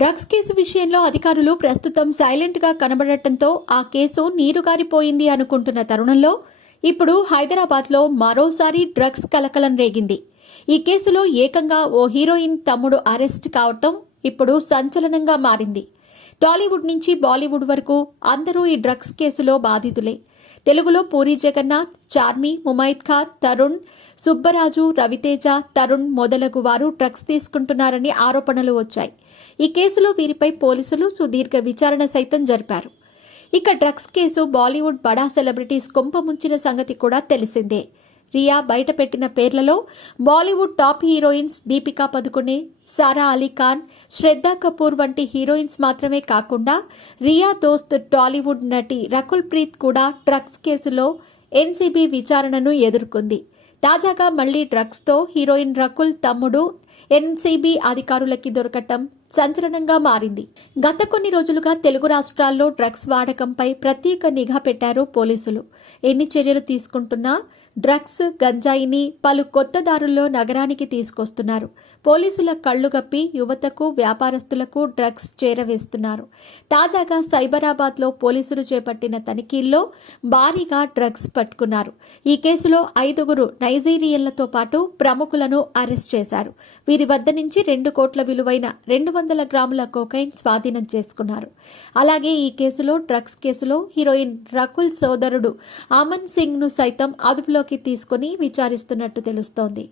Drugs case విషయంలో అధికారులు ప్రస్తుతం సైలెంట్గా కనబడటంతో ఆ కేసు నీరుగారిపోయింది అనుకుంటున్న తరుణంలో ఇప్పుడు హైదరాబాద్లో మరోసారి డ్రగ్స్ కలకలం రేగింది. ఈ కేసులో ఏకంగా ఓ హీరోయిన్ తమ్ముడు అరెస్ట్ కావటం ఇప్పుడు సంచలనంగా మారింది. టాలీవుడ్ నుంచి బాలీవుడ్ వరకు అందరూ ఈ డ్రగ్స్ కేసులో బాధితులే. తెలుగులో పూరి జగన్నాథ్, చార్మి, ముమైత్ ఖాన్, తరుణ్, సుబ్బరాజు, రవితేజ, తరుణ్ మొదలగు వారు డ్రగ్స్ తీసుకుంటున్నారని ఆరోపణలు వచ్చాయి. ఈ కేసులో వీరిపై పోలీసులు సుదీర్ఘ విచారణ సైతం జరిపారు. ఇక డ్రగ్స్ కేసు బాలీవుడ్ బడా సెలబ్రిటీస్ కొంపముంచిన సంగతి కూడా తెలిసిందే. రియా బయటపెట్టిన పేర్లలో బాలీవుడ్ టాప్ హీరోయిన్స్ దీపికా పదుకునే, సారా అలీ ఖాన్, శ్రద్ధా కపూర్ వంటి హీరోయిన్స్ మాత్రమే కాకుండా రియా దోస్త్ టాలీవుడ్ నటి రకుల్ ప్రీత్ కూడా డ్రగ్స్ కేసులో ఎన్సీబీ విచారణను ఎదుర్కొంది. తాజాగా మళ్లీ డ్రగ్స్తో హీరోయిన్ రకుల్ తమ్ముడు ఎన్సీబీ అధికారులకి దొరకటం సంచలనంగా మారింది. గత కొన్ని రోజులుగా తెలుగు రాష్ట్రాల్లో డ్రగ్స్ వాడకంపై ప్రత్యేక నిఘా పెట్టారు పోలీసులు. ఎన్ని చర్యలు తీసుకుంటున్నా డ్రగ్స్, గంజాయిని పలు కొత్త దారుల్లో నగరానికి తీసుకొస్తున్నారు. పోలీసుల కళ్లు గప్పి యువతకు, వ్యాపారస్తులకు డ్రగ్స్ చేరవేస్తున్నారు. తాజాగా సైబరాబాద్లో పోలీసులు చేపట్టిన తనిఖీల్లో భారీగా డ్రగ్స్ పట్టుకున్నారు. ఈ కేసులో 5 నైజీరియన్లతో పాటు ప్రముఖులను అరెస్ట్ చేశారు. వీరి వద్ద నుంచి 2 కోట్ల విలువైన 200 గ్రాముల కోకైన్ స్వాధీనం చేసుకున్నారు. అలాగే ఈ కేసులో డ్రగ్స్ కేసులో హీరోయిన్ రకుల్ సోదరుడు అమన్ సింగ్ ను సైతం అదుపులోకి తీసుకుని విచారిస్తున్నట్టు తెలుస్తోంది.